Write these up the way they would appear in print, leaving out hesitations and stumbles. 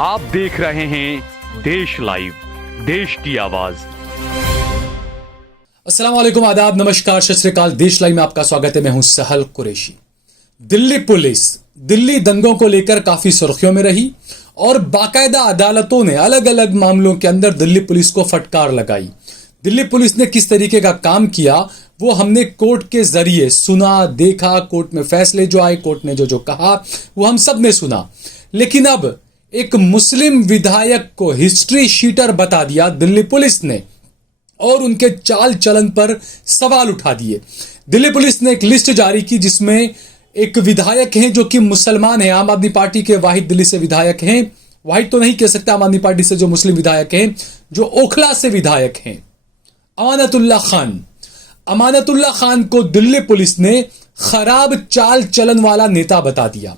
आप देख रहे हैं देश लाइव, देश की आवाज। अस्सलाम वालेकुम, आदाब, नमस्कार, सत श्री अकाल। देश लाइव में आपका स्वागत है। मैं हूं सहल कुरैशी। दिल्ली पुलिस दिल्ली दंगों को लेकर काफी सुर्खियों में रही और बाकायदा अदालतों ने अलग अलग मामलों के अंदर दिल्ली पुलिस को फटकार लगाई। दिल्ली पुलिस ने किस तरीके का काम किया वो हमने कोर्ट के जरिए सुना, देखा। कोर्ट में फैसले जो आए, कोर्ट ने जो कहा वो हम सब ने सुना। लेकिन अब एक मुस्लिम विधायक को हिस्ट्री शीटर बता दिया दिल्ली पुलिस ने और उनके चाल चलन पर सवाल उठा दिए। दिल्ली पुलिस ने एक लिस्ट जारी की जिसमें एक विधायक हैं जो कि मुसलमान हैं, आम आदमी पार्टी के वाहिद दिल्ली से विधायक हैं। वाहिद तो नहीं कह सकते, आम आदमी पार्टी से जो मुस्लिम विधायक हैं, जो ओखला से विधायक हैं, अमानतुल्लाह खान। अमानतुल्लाह खान को दिल्ली पुलिस ने खराब चाल चलन वाला नेता बता दिया।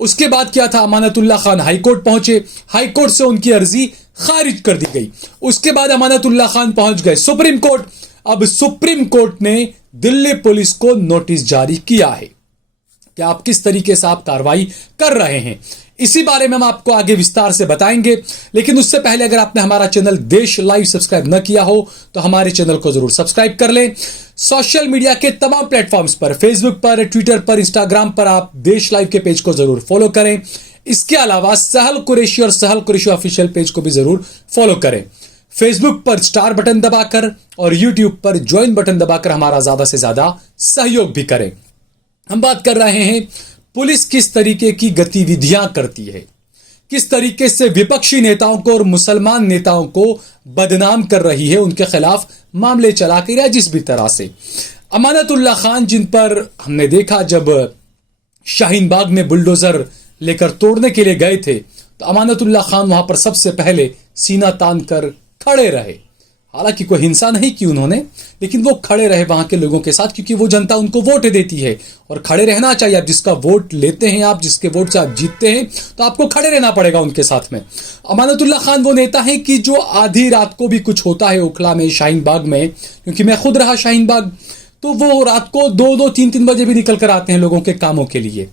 उसके बाद क्या था, अमानतुल्लाह खान हाईकोर्ट पहुंचे, हाईकोर्ट से उनकी अर्जी खारिज कर दी गई। उसके बाद अमानतुल्लाह खान पहुंच गए सुप्रीम कोर्ट। अब सुप्रीम कोर्ट ने दिल्ली पुलिस को नोटिस जारी किया है कि आप किस तरीके से आप कार्रवाई कर रहे हैं। इसी बारे में हम आपको आगे विस्तार से बताएंगे। लेकिन उससे पहले अगर आपने हमारा चैनल देश लाइव सब्सक्राइब न किया हो तो हमारे चैनल को जरूर सब्सक्राइब कर लें। सोशल मीडिया के तमाम प्लेटफॉर्म्स पर, फेसबुक पर, ट्विटर पर, इंस्टाग्राम पर आप देश लाइव के पेज को जरूर फॉलो करें। इसके अलावा सहल कुरैशी और सहल कुरैशी ऑफिशियल पेज को भी जरूर फॉलो करें। फेसबुक पर स्टार बटन दबाकर और यूट्यूब पर ज्वाइन बटन दबाकर हमारा ज्यादा से ज्यादा सहयोग भी करें। हम बात कर रहे हैं पुलिस किस तरीके की गतिविधियां करती है, किस तरीके से विपक्षी नेताओं को और मुसलमान नेताओं को बदनाम कर रही है, उनके खिलाफ मामले चला कर या जिस भी तरह से। अमानतुल्लाह खान जिन पर हमने देखा जब शाहीन बाग में बुलडोजर लेकर तोड़ने के लिए गए थे तो अमानतुल्लाह खान वहां पर सबसे पहले सीना तान कर खड़े रहे। हालांकि कोई हिंसा नहीं की उन्होंने, लेकिन वो खड़े रहे वहां के लोगों के साथ, क्योंकि वो जनता उनको वोट देती है और खड़े रहना चाहिए। आप जिसका वोट लेते हैं, आप जिसके वोट से आप जीतते हैं, तो आपको खड़े रहना पड़ेगा उनके साथ में। अमानतुल्लाह खान वो नेता है कि जो आधी रात को भी कुछ होता है ओखला में, शाहीन बाग में, क्योंकि मैं खुद रहा शाहीन बाग, तो वो रात को 2-2, 3-3 बजे भी निकल कर आते हैं लोगों के कामों के लिए।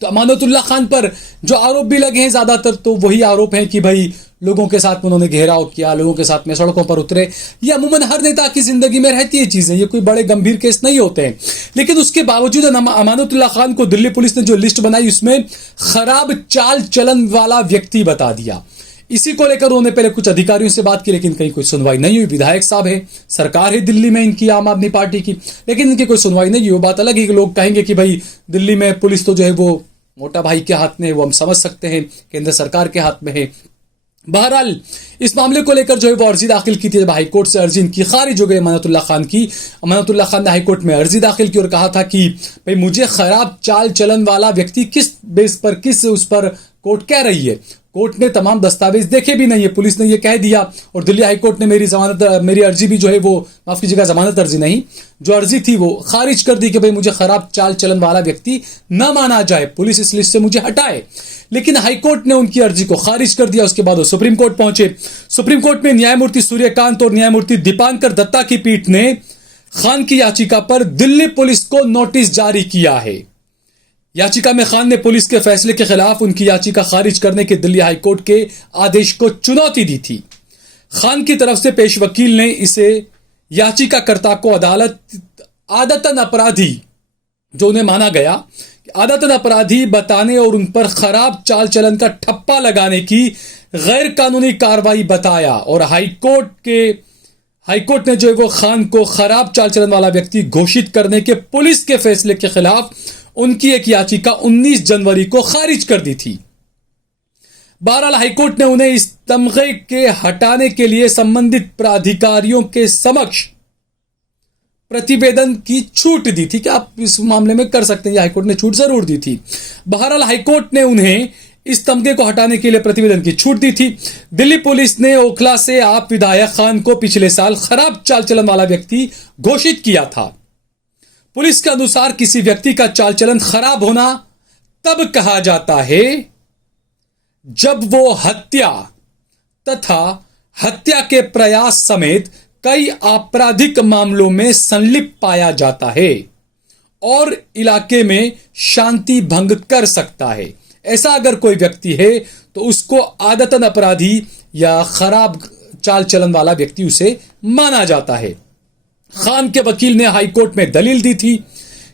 तो अमानतुल्लाह खान पर जो आरोप भी लगे हैं ज्यादातर तो वही आरोप है कि भाई लोगों के साथ में उन्होंने घेराव किया, लोगों के साथ में सड़कों पर उतरे। ये अमूमन हर नेता की जिंदगी में रहती है चीजें, ये कोई बड़े गंभीर केस नहीं होते हैं। लेकिन उसके बावजूद अमानतुल्लाह खान को दिल्ली पुलिस ने जो लिस्ट बनाई उसमें खराब चाल चलन वाला व्यक्ति बता दिया। इसी को लेकर उन्होंने पहले कुछ अधिकारियों से बात की, लेकिन कहीं कोई सुनवाई नहीं हुई। विधायक साहब है, सरकार है दिल्ली में इनकी, आम आदमी पार्टी की, लेकिन इनकी कोई सुनवाई नहीं हुई। वो बात अलग है कि लोग कहेंगे कि भाई दिल्ली में पुलिस तो जो है वो मोटा भाई के हाथ में है, वो हम समझ सकते हैं, केंद्र सरकार के हाथ में है। बहरहाल इस मामले को लेकर जो है वो अर्जी दाखिल की थी। जब हाईकोर्ट से अर्जी इनकी खारिज हो गई अमानतुल्लाह खान की, अमानतुल्लाह खान ने हाईकोर्ट में अर्जी दाखिल की और कहा था कि भाई मुझे खराब चाल चलन वाला व्यक्ति किस बेस पर, किस उस पर कोर्ट कह रही है। कोर्ट ने तमाम दस्तावेज देखे भी नहीं है, पुलिस ने ये कह दिया और दिल्ली हाईकोर्ट ने मेरी अर्जी भी जो है वो, माफ कीजिएगा, जमानत अर्जी नहीं, जो अर्जी थी वो खारिज कर दी कि भाई मुझे खराब चाल चलन वाला व्यक्ति न माना जाए, पुलिस इस लिस्ट से मुझे हटाए। लेकिन हाईकोर्ट ने उनकी अर्जी को खारिज कर दिया। उसके बाद वो सुप्रीम कोर्ट पहुंचे। सुप्रीम कोर्ट में न्यायमूर्ति सूर्यकांत और न्यायमूर्ति दीपांकर दत्ता की पीठ ने खान की याचिका पर दिल्ली पुलिस को नोटिस जारी किया है। याचिका में खान ने पुलिस के फैसले के खिलाफ उनकी याचिका खारिज करने के दिल्ली हाईकोर्ट के आदेश को चुनौती दी थी। खान की तरफ से पेश वकील ने इसे याचिकाकर्ता को आदतन अपराधी, जो उन्हें माना गया आदतन अपराधी बताने और उन पर खराब चाल चलन का ठप्पा लगाने की गैर कानूनी कार्रवाई बताया। और हाईकोर्ट ने जो है वो खान को खराब चाल चलन वाला व्यक्ति घोषित करने के पुलिस के फैसले के खिलाफ उनकी एक याचिका 19 जनवरी को खारिज कर दी थी। बहरहाल हाईकोर्ट ने उन्हें इस तमगे के हटाने के लिए संबंधित प्राधिकारियों के समक्ष प्रतिवेदन की छूट दी थी कि आप इस मामले में कर सकते हैं। हाईकोर्ट ने छूट जरूर दी थी। बहरहाल हाईकोर्ट ने उन्हें इस तमगे को हटाने के लिए प्रतिवेदन की छूट दी थी। दिल्ली पुलिस ने ओखला से आप विधायक खान को पिछले साल खराब चाल चलन वाला व्यक्ति घोषित किया था। पुलिस के अनुसार किसी व्यक्ति का चाल चलन खराब होना तब कहा जाता है जब वो हत्या तथा हत्या के प्रयास समेत कई आपराधिक मामलों में संलिप्त पाया जाता है और इलाके में शांति भंग कर सकता है। ऐसा अगर कोई व्यक्ति है तो उसको आदतन अपराधी या खराब चाल चलन वाला व्यक्ति उसे माना जाता है। खान के वकील ने हाईकोर्ट में दलील दी थी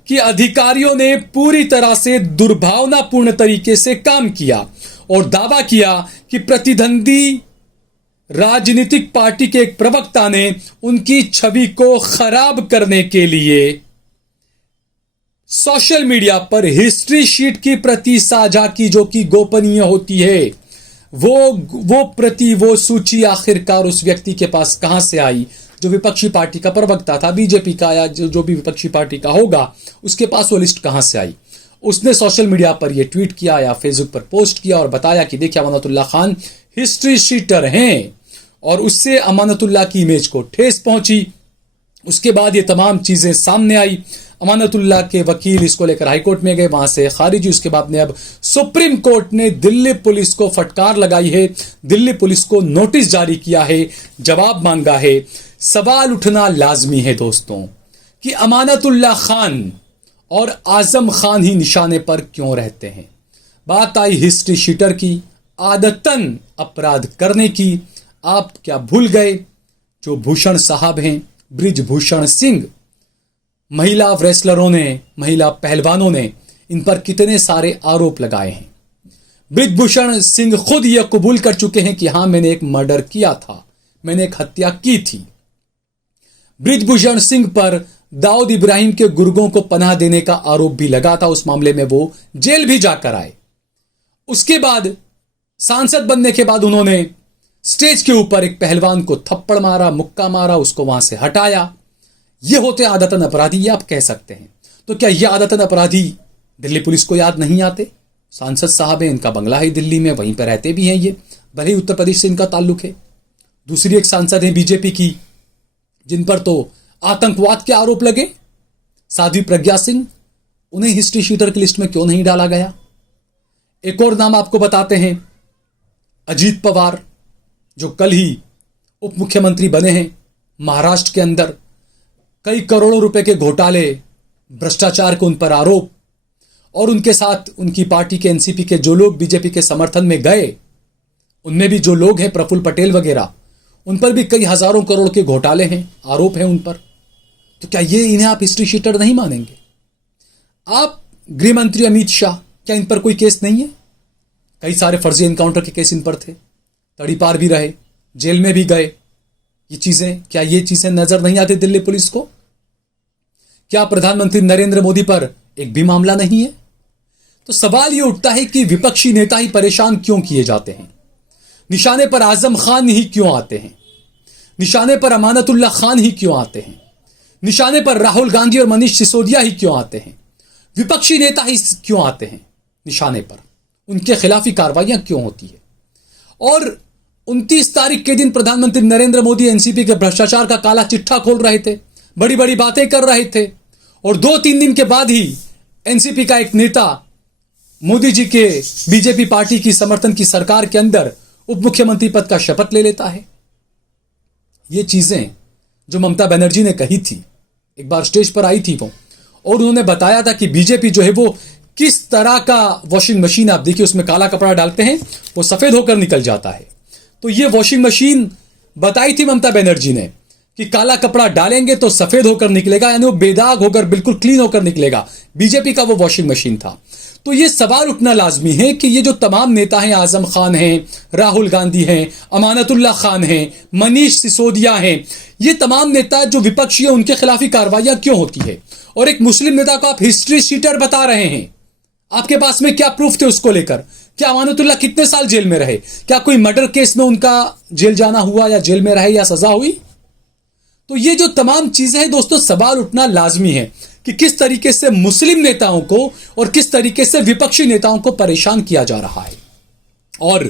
कि अधिकारियों ने पूरी तरह से दुर्भावनापूर्ण तरीके से काम किया और दावा किया कि प्रतिद्वंदी राजनीतिक पार्टी के एक प्रवक्ता ने उनकी छवि को खराब करने के लिए सोशल मीडिया पर हिस्ट्री शीट की प्रति साझा की, जो कि गोपनीय होती है। वो सूची आखिरकार उस व्यक्ति के पास कहां से आई जो विपक्षी पार्टी का प्रवक्ता था, बीजेपी का या जो भी विपक्षी पार्टी का होगा, उसके पास वो लिस्ट कहां से आई। उसने सोशल मीडिया पर यह ट्वीट किया या फेसबुक पर पोस्ट किया और बताया कि देखिए अमानतुल्लाह खान हिस्ट्री शीटर हैं, और उससे अमानतुल्लाह की इमेज को ठेस पहुंची। उसके बाद ये तमाम चीजें सामने आई। अमानतुल्लाह के वकील इसको लेकर हाईकोर्ट में गए, वहां से खारिज हुई। उसके बाद में अब सुप्रीम कोर्ट ने दिल्ली पुलिस को फटकार लगाई है, दिल्ली पुलिस को नोटिस जारी किया है, जवाब मांगा है। सवाल उठना लाजमी है दोस्तों कि अमानतुल्लाह खान और आजम खान ही निशाने पर क्यों रहते हैं। बात आई हिस्ट्री शीटर की, आदतन अपराध करने की। आप क्या भूल गए जो भूषण साहब हैं, ब्रिजभूषण सिंह, महिला रेसलरों ने, महिला पहलवानों ने इन पर कितने सारे आरोप लगाए हैं। ब्रिजभूषण सिंह खुद यह कबूल कर चुके हैं कि हां मैंने एक मर्डर किया था, मैंने एक हत्या की थी। ब्रिजभूषण सिंह पर दाऊद इब्राहिम के गुर्गों को पनाह देने का आरोप भी लगा था। उस मामले में वो जेल भी जाकर आए। उसके बाद सांसद बनने के बाद उन्होंने स्टेज के ऊपर एक पहलवान को थप्पड़ मारा, मुक्का मारा, उसको वहां से हटाया। ये होते आदतन अपराधी, ये आप कह सकते हैं। तो क्या ये आदतन अपराधी दिल्ली पुलिस को याद नहीं आते? सांसद साहब है, इनका बंगला है दिल्ली में, वहीं पर रहते भी हैं ये, भले ही उत्तर प्रदेश से इनका ताल्लुक है। दूसरी एक सांसद है बीजेपी की जिन पर तो आतंकवाद के आरोप लगे, साध्वी प्रज्ञा सिंह, उन्हें हिस्ट्री शीटर की लिस्ट में क्यों नहीं डाला गया? एक और नाम आपको बताते हैं, अजीत पवार, जो कल ही उप मुख्यमंत्री बने हैं महाराष्ट्र के अंदर। कई करोड़ों रुपए के घोटाले, भ्रष्टाचार के उन पर आरोप, और उनके साथ उनकी पार्टी के एनसीपी के जो लोग बीजेपी के समर्थन में गए, उनमें भी जो लोग हैं प्रफुल्ल पटेल वगैरह, उन पर भी कई हजारों करोड़ के घोटाले हैं, आरोप हैं उन पर। तो क्या ये इन्हें आप हिस्ट्री शीटर नहीं मानेंगे? आप गृह मंत्री अमित शाह, क्या इन पर कोई केस नहीं है? कई सारे फर्जी एनकाउंटर के केस इन पर थे, तड़ीपार भी रहे, जेल में भी गए। ये चीजें, क्या ये चीजें नजर नहीं आती दिल्ली पुलिस को? क्या प्रधानमंत्री नरेंद्र मोदी पर एक भी मामला नहीं है? तो सवाल ये उठता है कि विपक्षी नेता ही परेशान क्यों किए जाते हैं? निशाने पर आजम खान ही क्यों आते हैं? निशाने पर अमानतुल्लाह खान ही क्यों आते हैं? निशाने पर राहुल गांधी और मनीष सिसोदिया ही क्यों आते हैं? विपक्षी नेता ही क्यों आते हैं निशाने पर? उनके खिलाफ ही कार्रवाइयां क्यों होती है? और 29 तारीख के दिन प्रधानमंत्री नरेंद्र मोदी एनसीपी के भ्रष्टाचार का काला चिट्ठा खोल रहे थे, बड़ी बड़ी बातें कर रहे थे, और 2-3 दिन के बाद ही एनसीपी का एक नेता मोदी जी के बीजेपी पार्टी की समर्थन की सरकार के अंदर उप मुख्यमंत्री पद का शपथ ले लेता है। ये चीजें जो ममता बनर्जी ने कही थी, एक बार स्टेज पर आई थी वो, और उन्होंने बताया था कि बीजेपी जो है वो किस तरह का वॉशिंग मशीन, आप देखिए उसमें काला कपड़ा डालते हैं वो सफेद होकर निकल जाता है। तो ये वॉशिंग मशीन बताई थी ममता बनर्जी ने कि काला कपड़ा डालेंगे तो सफेद होकर निकलेगा, यानी वो बेदाग होकर बिल्कुल क्लीन होकर निकलेगा। बीजेपी का वो वॉशिंग मशीन था। तो ये सवाल उठना लाजमी है कि ये जो तमाम नेता हैं, आजम खान हैं, राहुल गांधी हैं, अमानतुल्लाह खान हैं, मनीष सिसोदिया हैं, ये तमाम नेता जो विपक्षी हैं उनके खिलाफ ही कार्रवाइयां क्यों होती है? और एक मुस्लिम नेता को आप हिस्ट्री शीटर बता रहे हैं, आपके पास में क्या प्रूफ थे उसको लेकर? क्या अमानतुल्लाह कितने साल जेल में रहे? क्या कोई मर्डर केस में उनका जेल जाना हुआ या जेल में रहे या सजा हुई? तो ये जो तमाम चीजें हैं दोस्तों, सवाल उठना लाजमी है कि किस तरीके से मुस्लिम नेताओं को और किस तरीके से विपक्षी नेताओं को परेशान किया जा रहा है। और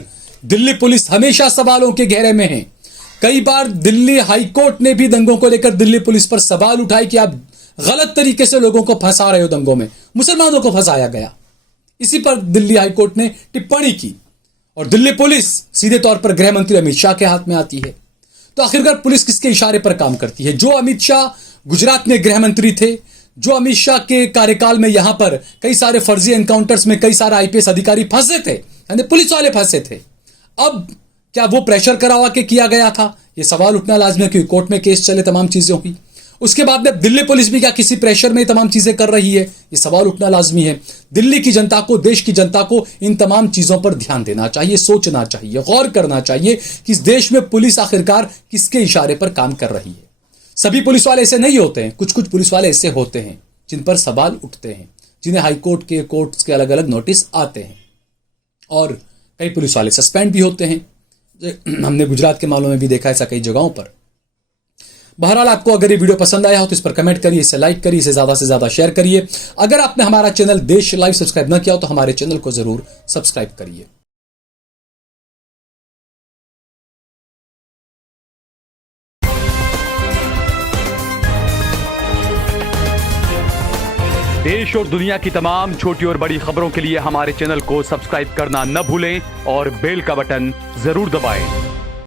दिल्ली पुलिस हमेशा सवालों के घेरे में है। कई बार दिल्ली हाईकोर्ट ने भी दंगों को लेकर दिल्ली पुलिस पर सवाल उठाए कि आप गलत तरीके से लोगों को फंसा रहे हो, दंगों में मुसलमानों को फंसाया गया। इसी पर दिल्ली हाईकोर्ट ने टिप्पणी की और दिल्ली पुलिस सीधे तौर पर गृह मंत्री अमित शाह के हाथ में आती है। तो आखिरकार पुलिस किसके इशारे पर काम करती है? जो अमित शाह गुजरात में गृह मंत्री थे, जो अमित शाह के कार्यकाल में यहां पर कई सारे फर्जी एनकाउंटर्स में कई सारे आईपीएस अधिकारी फंसे थे, यानी पुलिस वाले फंसे थे। अब क्या वो प्रेशर करा हुआ के किया गया था, ये सवाल उठना लाजमी है, क्योंकि कोर्ट में केस चले, तमाम चीजें हुई। उसके बाद में दिल्ली पुलिस भी क्या किसी प्रेशर में तमाम चीजें कर रही है, ये सवाल उठना लाजमी है। दिल्ली की जनता को, देश की जनता को इन तमाम चीजों पर ध्यान देना चाहिए, सोचना चाहिए, गौर करना चाहिए कि इस देश में पुलिस आखिरकार किसके इशारे पर काम कर रही है। सभी पुलिस वाले ऐसे नहीं होते हैं, कुछ कुछ पुलिस वाले ऐसे होते हैं जिन पर सवाल उठते हैं, जिन्हें हाईकोर्ट के, कोर्ट्स के अलग अलग नोटिस आते हैं, और कई पुलिस वाले सस्पेंड भी होते हैं। हमने गुजरात के मामलों में भी देखा ऐसा कई जगहों पर। बहरहाल, आपको अगर ये वीडियो पसंद आया हो तो इस पर कमेंट करिए, इसे लाइक करिए, इसे ज्यादा से ज्यादा शेयर करिए। अगर आपने हमारा चैनल देश लाइव सब्सक्राइब न किया हो तो हमारे चैनल को जरूर सब्सक्राइब करिए। देश और दुनिया की तमाम छोटी और बड़ी खबरों के लिए हमारे चैनल को सब्सक्राइब करना न भूलें और बेल का बटन जरूर दबाएं।